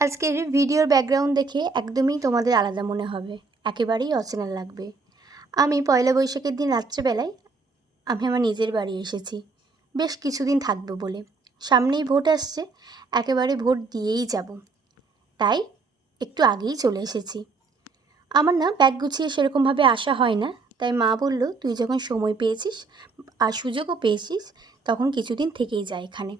আজকের ভিডিওর ব্যাকগ্রাউন্ড দেখে একদমই তোমাদের আলাদা মনে হবে, একেবারেই অচেনা লাগবে। আমি পয়লা বৈশাখের দিন রাত্রেবেলায় আমি আমার নিজের বাড়ি এসেছি, বেশ কিছুদিন থাকবো বলে। সামনেই ভোট আসছে, একেবারে ভোট দিয়েই যাব, তাই একটু আগেই চলে এসেছি। আমার না ব্যাগ গুছিয়ে সেরকমভাবে আসা হয় না, তাই মা বলল তুই যখন সময় পেয়েছিস আর সুযোগও পেয়েছিস তখন কিছুদিন থেকেই যা এখানে।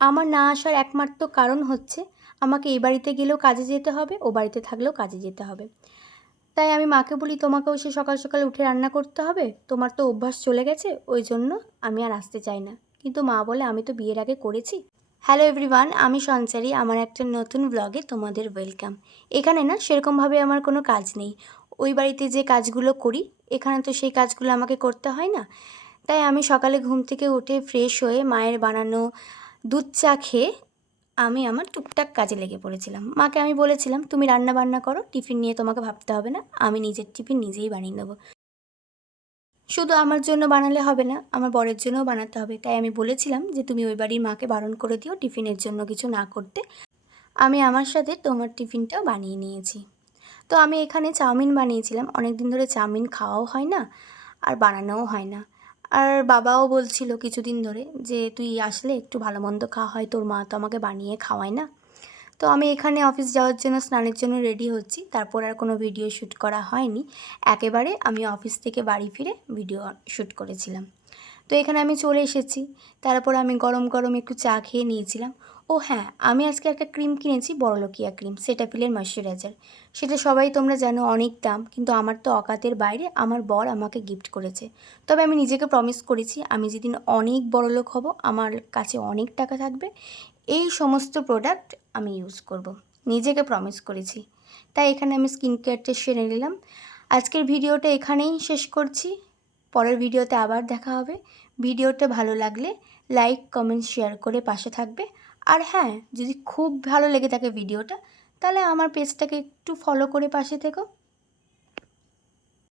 আমার না আসার একমাত্র কারণ হচ্ছে আমাকে এই বাড়িতে গেলেও কাজে যেতে হবে, ও বাড়িতে থাকলেও কাজে যেতে হবে। তাই আমি মাকে বলি তোমাকেও সে সকাল সকাল উঠে রান্না করতে হবে, তোমার তো অভ্যাস চলে গেছে, ওই জন্য আমি আর আসতে চাই না। কিন্তু মা বলে আমি তো বিয়ের আগে করেছি। হ্যালো এভরিওয়ান, আমি সঞ্চারী, আমার একটা নতুন ব্লগে তোমাদের ওয়েলকাম। এখানে না সেরকমভাবে আমার কোনো কাজ নেই। ওই বাড়িতে যে কাজগুলো করি এখানে তো সেই কাজগুলো আমাকে করতে হয় না। তাই আমি সকালে ঘুম থেকে উঠে ফ্রেশ হয়ে মায়ের বানানো দুধ চা খেয়ে আমি আমার টুকটাক কাজে লেগে পড়েছিলাম। মাকে আমি বলেছিলাম তুমি রান্না বান্না করো, টিফিন নিয়ে তোমাকে ভাবতে হবে না, আমি নিজের টিফিন নিজেই বানিয়ে নেবো। শুধু আমার জন্য বানালে হবে না, আমার বরের জন্যও বানাতে হবে। তাই আমি বলেছিলাম যে তুমি ওই বাড়ির মাকে বারণ করে দিও টিফিনের জন্য কিছু না করতে, আমি আমার সাথে তোমার টিফিনটাও বানিয়ে নিয়েছি। তো আমি এখানে চাউমিন বানিয়েছিলাম, অনেক দিন ধরে চাউমিন খাওয়াও হয় না আর বানানোও হয় না। আর বাবাও বলছিল কিছুদিন ধরে যে তুই আসলে একটু ভালো মন্দ খাওয়া হয়, তোর মা তো আমাকে বানিয়ে খাওয়ায় না। তো আমি এখানে অফিস যাওয়ার জন্য স্নানের জন্য রেডি হচ্ছি, তারপর আর কোনো ভিডিও শ্যুট করা হয়নি। একেবারে আমি অফিস থেকে বাড়ি ফিরে ভিডিও শ্যুট করেছিলাম। তো এখানে আমি চলে এসেছি, তারপর আমি গরম গরম একটু চা খেয়ে নিয়েছিলাম। ও হ্যাঁ, আমি আজকে একটা ক্রিম কিনেছি, বড়লোকিয়া ক্রিম, সেটাফিলের ময়শ্চারাইজার। সেটা সবাই তোমরা জানো অনেক দাম, কিন্তু আমার তো অকাতের বাইরে, আমার বর আমাকে গিফট করেছে। তবে আমি নিজেকে প্রমিস করেছি আমি যেদিন অনেক বড়লোক হব, আমার কাছে অনেক টাকা থাকবে, এই সমস্ত প্রোডাক্ট আমি ইউজ করব, নিজেকে প্রমিস করেছি। তাই এখানে আমি স্কিন কেয়ারটা সেরে নিলাম। আজকের ভিডিওটা এখানেই শেষ করছি, পরের ভিডিওতে আবার দেখা হবে। ভিডিওটা ভালো লাগলে লাইক কমেন্ট শেয়ার করে পাশে থাকবে। আর হ্যাঁ, যদি খুব ভালো লেগে থাকে ভিডিওটা, তাহলে আমার পেজটাকে একটু ফলো করে পাশে থেকো।